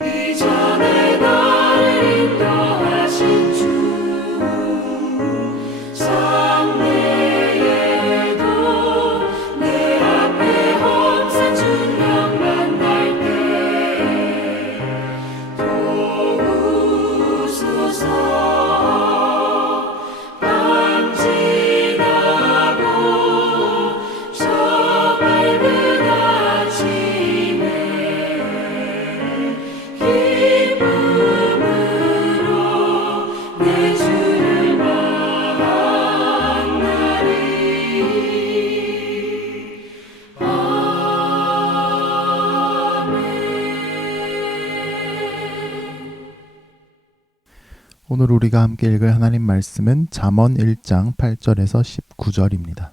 이전에 나를 인도하신 주 장래에도 내 앞에 홍산 중령 만날 때 도우소서. 밤 지나고 저 밝은 아침에 기쁨으로 내 주를 만나리. 아멘. 오늘 우리가 함께 읽을 하나님 말씀은 잠언 1장 8절에서 19절입니다.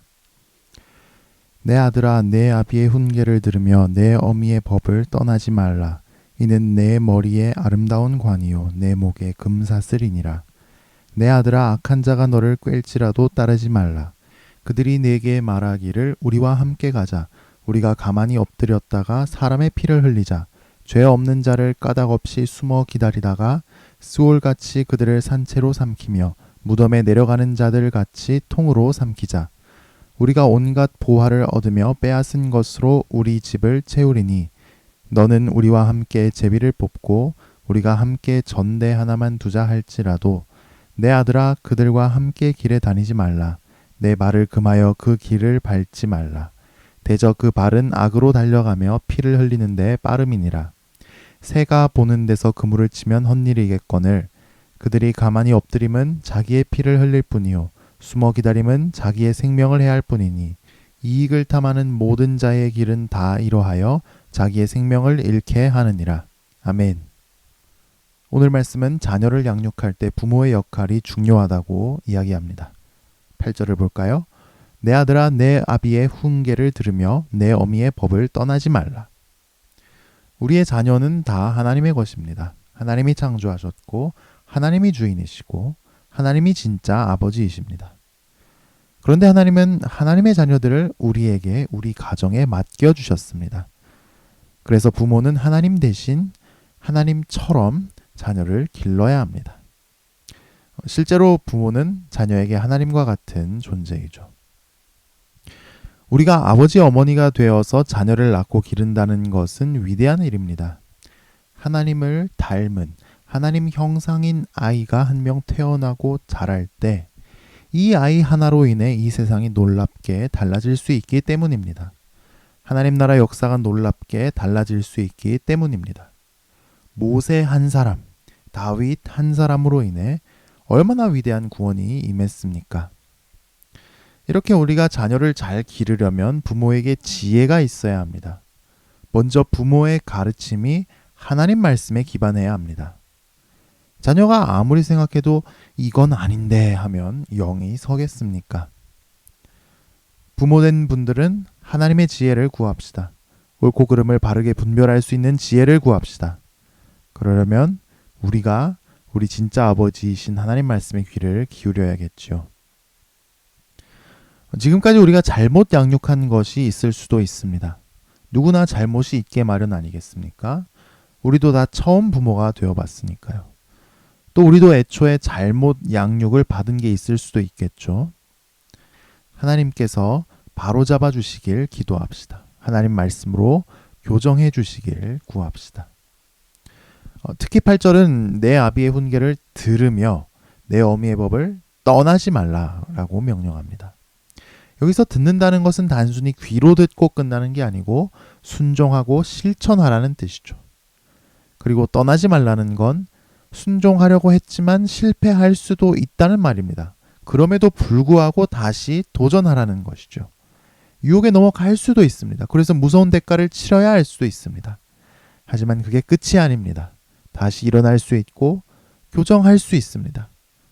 내 아들아, 내 아비의 훈계를 들으며 내 어미의 법을 떠나지 말라. 이는 내 머리에 아름다운 관이요 내 목에 금사슬이니라. 내 아들아, 악한 자가 너를 꿰일지라도 따르지 말라. 그들이 내게 말하기를 우리와 함께 가자. 우리가 가만히 엎드렸다가 사람의 피를 흘리자. 죄 없는 자를 까닭없이 숨어 기다리다가 스올같이 그들을 산채로 삼키며 무덤에 내려가는 자들 같이 통으로 삼키자. 우리가 온갖 보화를 얻으며 빼앗은 것으로 우리 집을 채우리니 너는 우리와 함께 제비를 뽑고 우리가 함께 전대 하나만 두자 할지라도 내 아들아, 그들과 함께 길에 다니지 말라. 내 발을 금하여 그 길을 밟지 말라. 대저 그 발은 악으로 달려가며 피를 흘리는데 빠름이니라. 새가 보는 데서 그물을 치면 헛일이겠거늘 그들이 가만히 엎드림은 자기의 피를 흘릴 뿐이요 숨어 기다림은 자기의 생명을 해할 뿐이니 이익을 탐하는 모든 자의 길은 다 이러하여 자기의 생명을 잃게 하느니라. 아멘. 오늘 말씀은 자녀를 양육할 때 부모의 역할이 중요하다고 이야기합니다. 8절을 볼까요? 내 아들아, 내 아비의 훈계를 들으며 내 어미의 법을 떠나지 말라. 우리의 자녀는 다 하나님의 것입니다. 하나님이 창조하셨고 하나님이 주인이시고 하나님이 진짜 아버지이십니다. 그런데 하나님은 하나님의 자녀들을 우리에게, 우리 가정에 맡겨주셨습니다. 그래서 부모는 하나님 대신 하나님처럼 자녀를 길러야 합니다. 실제로 부모는 자녀에게 하나님과 같은 존재이죠. 우리가 아버지 어머니가 되어서 자녀를 낳고 기른다는 것은 위대한 일입니다. 하나님을 닮은 하나님 형상인 아이가 한 명 태어나고 자랄 때 이 아이 하나로 인해 이 세상이 놀랍게 달라질 수 있기 때문입니다. 하나님 나라 역사가 놀랍게 달라질 수 있기 때문입니다. 모세 한 사람, 다윗 한 사람으로 인해 얼마나 위대한 구원이 임했습니까? 이렇게 우리가 자녀를 잘 기르려면 부모에게 지혜가 있어야 합니다. 먼저 부모의 가르침이 하나님 말씀에 기반해야 합니다. 자녀가 아무리 생각해도 이건 아닌데 하면 영이 서겠습니까? 부모된 분들은 하나님의 지혜를 구합시다. 옳고 그름을 바르게 분별할 수 있는 지혜를 구합시다. 그러려면 우리가 우리 진짜 아버지이신 하나님 말씀의 귀를 기울여야겠죠. 지금까지 우리가 잘못 양육한 것이 있을 수도 있습니다. 누구나 잘못이 있게 마련 아니겠습니까? 우리도 다 처음 부모가 되어봤으니까요. 또 우리도 애초에 잘못 양육을 받은 게 있을 수도 있겠죠. 하나님께서 바로잡아 주시길 기도합시다. 하나님 말씀으로 교정해 주시길 구합시다. 특히 8절은 내 아비의 훈계를 들으며 내 어미의 법을 떠나지 말라라고 명령합니다. 여기서 듣는다는 것은 단순히 귀로 듣고 끝나는 게 아니고 순종하고 실천하라는 뜻이죠. 그리고 떠나지 말라는 건 순종하려고 했지만 실패할 수도 있다는 말입니다. 그럼에도 불구하고 다시 도전하라는 것이죠. 유혹에 넘어갈 수도 있습니다. 그래서 무서운 대가를 치러야 할 수도 있습니다. 하지만 그게 끝이 아닙니다. 다시 일어날 수 있고 교정할 수 있습니다.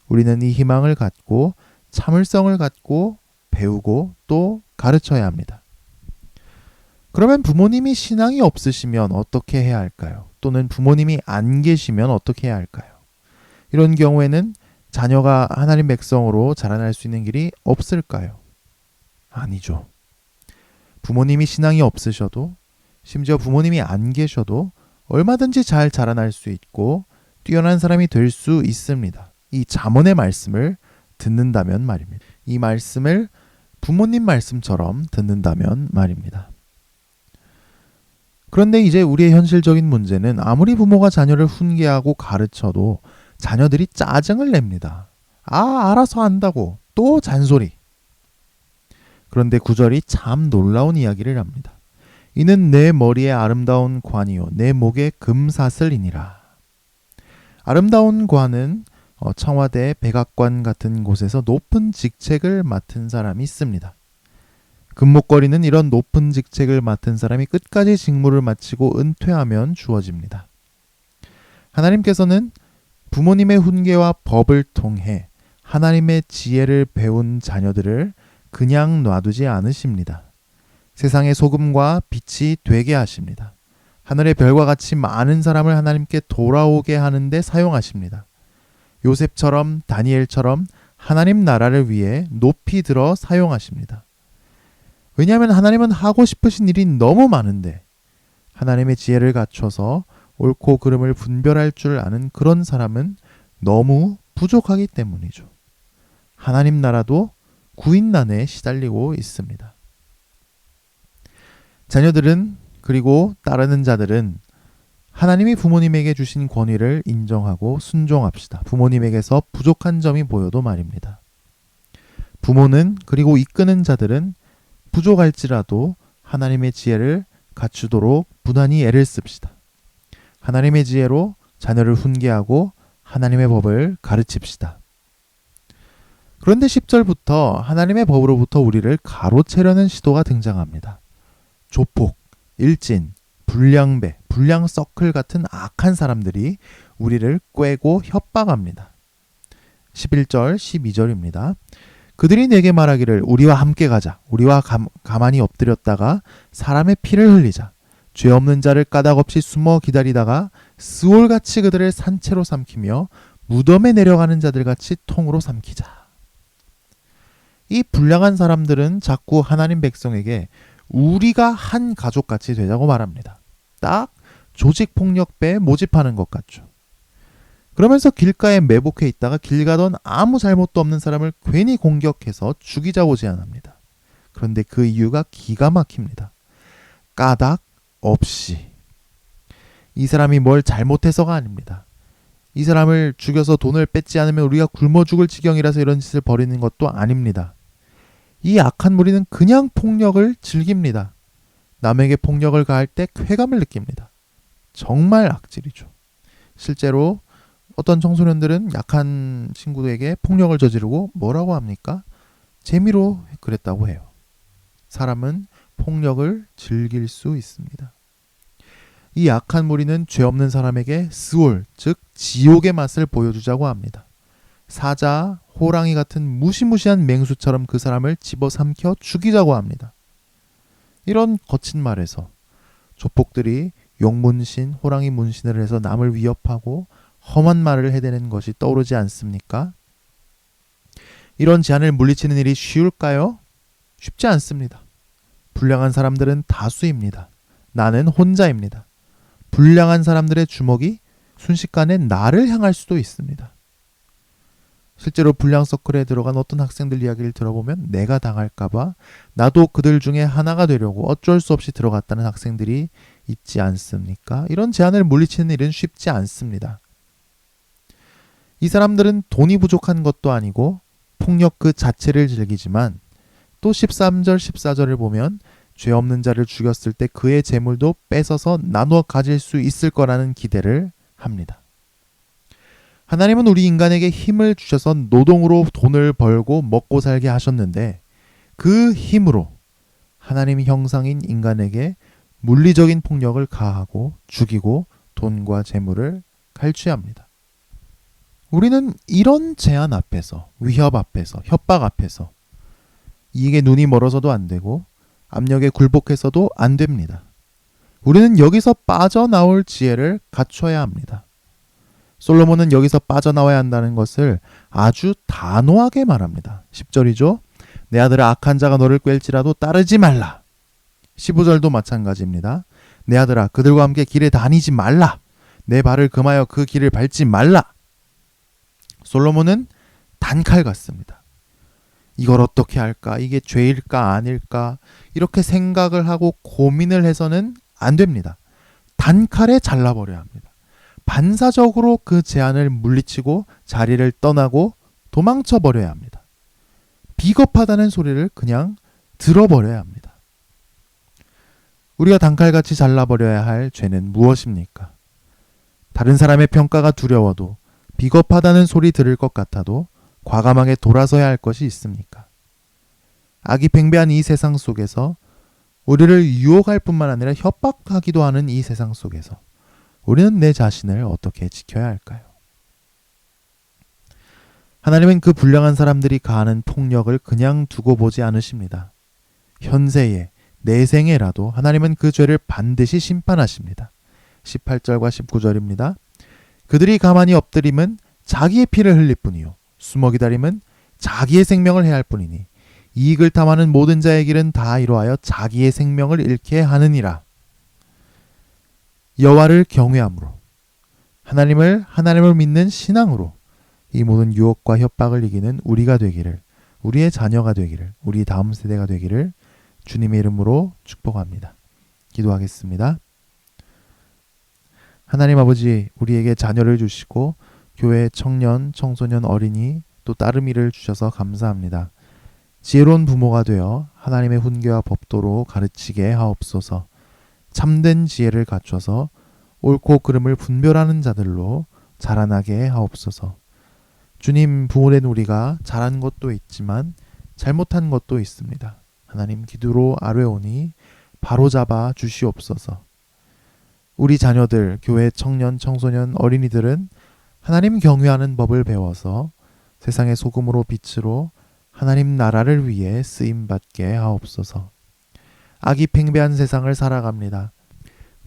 우리는 이 희망을 갖고 참을성을 갖고 배우고 또 가르쳐야 합니다. 그러면 부모님이 신앙이 없으시면 어떻게 해야 할까요? 또는 부모님이 안 계시면 어떻게 해야 할까요? 이런 경우에는 자녀가 하나님 백성으로 자라날 수 있는 길이 없을까요? 아니죠. 부모님이 신앙이 없으셔도 심지어 부모님이 안 계셔도 얼마든지 잘 자라날 수 있고 뛰어난 사람이 될 수 있습니다. 이 잠언의 말씀을 듣는다면 말입니다. 이 말씀을 부모님 말씀처럼 듣는다면 말입니다. 그런데 이제 우리의 현실적인 문제는 아무리 부모가 자녀를 훈계하고 가르쳐도 자녀들이 짜증을 냅니다. 알아서 한다고 또 잔소리. 그런데 구절이 참 놀라운 이야기를 합니다. 이는 내 머리에 아름다운 관이요 내 목에 금사슬이니라. 아름다운 관은 청와대 백악관 같은 곳에서 높은 직책을 맡은 사람이 있습니다. 금목걸이는 이런 높은 직책을 맡은 사람이 끝까지 직무를 마치고 은퇴하면 주어집니다. 하나님께서는 부모님의 훈계와 법을 통해 하나님의 지혜를 배운 자녀들을 그냥 놔두지 않으십니다. 세상의 소금과 빛이 되게 하십니다. 하늘의 별과 같이 많은 사람을 하나님께 돌아오게 하는데 사용하십니다. 요셉처럼 다니엘처럼 하나님 나라를 위해 높이 들어 사용하십니다. 왜냐하면 하나님은 하고 싶으신 일이 너무 많은데 하나님의 지혜를 갖춰서 옳고 그름을 분별할 줄 아는 그런 사람은 너무 부족하기 때문이죠. 하나님 나라도 구인난에 시달리고 있습니다. 자녀들은 그리고 따르는 자들은 하나님이 부모님에게 주신 권위를 인정하고 순종합시다. 부모님에게서 부족한 점이 보여도 말입니다. 부모는 그리고 이끄는 자들은 부족할지라도 하나님의 지혜를 갖추도록 부단히 애를 씁시다. 하나님의 지혜로 자녀를 훈계하고 하나님의 법을 가르칩시다. 그런데 10절부터 하나님의 법으로부터 우리를 가로채려는 시도가 등장합니다. 조폭, 일진, 불량배, 불량서클 같은 악한 사람들이 우리를 꾀고 협박합니다. 11절, 12절입니다. 그들이 내게 말하기를 우리와 함께 가자. 우리와 가만히 엎드렸다가 사람의 피를 흘리자. 죄 없는 자를 까닭없이 숨어 기다리다가 스올같이 그들을 산채로 삼키며 무덤에 내려가는 자들같이 통으로 삼키자. 이 불량한 사람들은 자꾸 하나님 백성에게 우리가 한 가족같이 되자고 말합니다. 딱 조직폭력배에 모집하는 것 같죠. 그러면서 길가에 매복해 있다가 길 가던 아무 잘못도 없는 사람을 괜히 공격해서 죽이자고 제안합니다. 그런데 그 이유가 기가 막힙니다. 까닭 없이. 이 사람이 뭘 잘못해서가 아닙니다. 이 사람을 죽여서 돈을 뺏지 않으면 우리가 굶어 죽을 지경이라서 이런 짓을 벌이는 것도 아닙니다. 이 악한 무리는 그냥 폭력을 즐깁니다. 남에게 폭력을 가할 때 쾌감을 느낍니다. 정말 악질이죠. 실제로 어떤 청소년들은 약한 친구에게 폭력을 저지르고 뭐라고 합니까? 재미로 그랬다고 해요. 사람은 폭력을 즐길 수 있습니다. 이 악한 무리는 죄 없는 사람에게 스올, 즉 지옥의 맛을 보여주자고 합니다. 사자, 호랑이 같은 무시무시한 맹수처럼 그 사람을 집어삼켜 죽이자고 합니다. 이런 거친 말에서 조폭들이 용문신, 호랑이 문신을 해서 남을 위협하고 험한 말을 해대는 것이 떠오르지 않습니까? 이런 제안을 물리치는 일이 쉬울까요? 쉽지 않습니다. 불량한 사람들은 다수입니다. 나는 혼자입니다. 불량한 사람들의 주먹이 순식간에 나를 향할 수도 있습니다. 실제로 불량 서클에 들어간 어떤 학생들 이야기를 들어보면 내가 당할까봐 나도 그들 중에 하나가 되려고 어쩔 수 없이 들어갔다는 학생들이 있지 않습니까? 이런 제안을 물리치는 일은 쉽지 않습니다. 이 사람들은 돈이 부족한 것도 아니고 폭력 그 자체를 즐기지만 또 13절, 14절을 보면 죄 없는 자를 죽였을 때 그의 재물도 뺏어서 나눠 가질 수 있을 거라는 기대를 합니다. 하나님은 우리 인간에게 힘을 주셔서 노동으로 돈을 벌고 먹고 살게 하셨는데 그 힘으로 하나님 형상인 인간에게 물리적인 폭력을 가하고 죽이고 돈과 재물을 갈취합니다. 우리는 이런 제한 앞에서, 위협 앞에서, 협박 앞에서 이익에 눈이 멀어서도 안 되고 압력에 굴복해서도 안 됩니다. 우리는 여기서 빠져나올 지혜를 갖춰야 합니다. 솔로몬은 여기서 빠져나와야 한다는 것을 아주 단호하게 말합니다. 10절이죠. 내 아들아 악한 자가 너를 꿰일지라도 따르지 말라. 15절도 마찬가지입니다. 내 아들아 그들과 함께 길에 다니지 말라. 내 발을 금하여 그 길을 밟지 말라. 솔로몬은 단칼 같습니다. 이걸 어떻게 할까? 이게 죄일까 아닐까? 이렇게 생각을 하고 고민을 해서는 안 됩니다. 단칼에 잘라버려야 합니다. 반사적으로 그 제안을 물리치고 자리를 떠나고 도망쳐 버려야 합니다. 비겁하다는 소리를 그냥 들어버려야 합니다. 우리가 단칼같이 잘라버려야 할 죄는 무엇입니까? 다른 사람의 평가가 두려워도 비겁하다는 소리 들을 것 같아도 과감하게 돌아서야 할 것이 있습니까? 악이 팽배한 이 세상 속에서 우리를 유혹할 뿐만 아니라 협박하기도 하는 이 세상 속에서 우리는 내 자신을 어떻게 지켜야 할까요? 하나님은 그 불량한 사람들이 가하는 폭력을 그냥 두고 보지 않으십니다. 현세에, 내생에라도 하나님은 그 죄를 반드시 심판하십니다. 18절과 19절입니다. 그들이 가만히 엎드림은 자기의 피를 흘릴 뿐이요 숨어 기다림은 자기의 생명을 해할 뿐이니 이익을 탐하는 모든 자의 길은 다 이로하여 자기의 생명을 잃게 하느니라. 여호와를 경외함으로 하나님을 믿는 신앙으로 이 모든 유혹과 협박을 이기는 우리가 되기를, 우리의 자녀가 되기를, 우리 다음 세대가 되기를 주님의 이름으로 축복합니다. 기도하겠습니다. 하나님 아버지, 우리에게 자녀를 주시고 교회 청년, 청소년, 어린이 또 따르미를 주셔서 감사합니다. 지혜로운 부모가 되어 하나님의 훈계와 법도로 가르치게 하옵소서. 참된 지혜를 갖춰서 옳고 그름을 분별하는 자들로 자라나게 하옵소서. 주님, 부모된 우리가 잘한 것도 있지만 잘못한 것도 있습니다. 하나님, 기도로 아뢰오니 바로잡아 주시옵소서. 우리 자녀들, 교회 청년, 청소년, 어린이들은 하나님 경외하는 법을 배워서 세상의 소금으로 빛으로 하나님 나라를 위해 쓰임받게 하옵소서. 악이 팽배한 세상을 살아갑니다.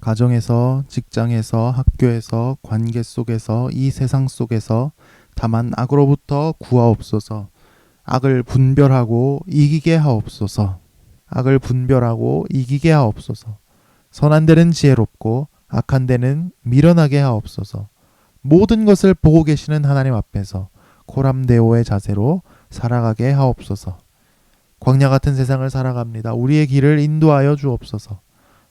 가정에서, 직장에서, 학교에서, 관계 속에서, 이 세상 속에서 다만 악으로부터 구하옵소서. 악을 분별하고 이기게 하옵소서. 악을 분별하고 이기게 하옵소서. 선한 데는 지혜롭고 악한 데는 미련하게 하옵소서. 모든 것을 보고 계시는 하나님 앞에서 코람데오의 자세로 살아가게 하옵소서. 광야 같은 세상을 살아갑니다. 우리의 길을 인도하여 주옵소서.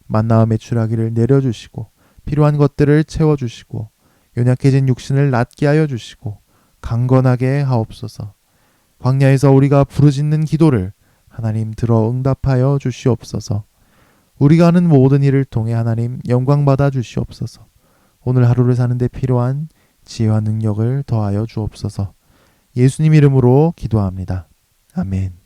만나와 메추라기를 내려주시고 필요한 것들을 채워주시고 연약해진 육신을 낫게 하여 주시고 강건하게 하옵소서. 광야에서 우리가 부르짖는 기도를 하나님 들어 응답하여 주시옵소서. 우리가 하는 모든 일을 통해 하나님 영광 받아 주시옵소서. 오늘 하루를 사는 데 필요한 지혜와 능력을 더하여 주옵소서. 예수님 이름으로 기도합니다. 아멘.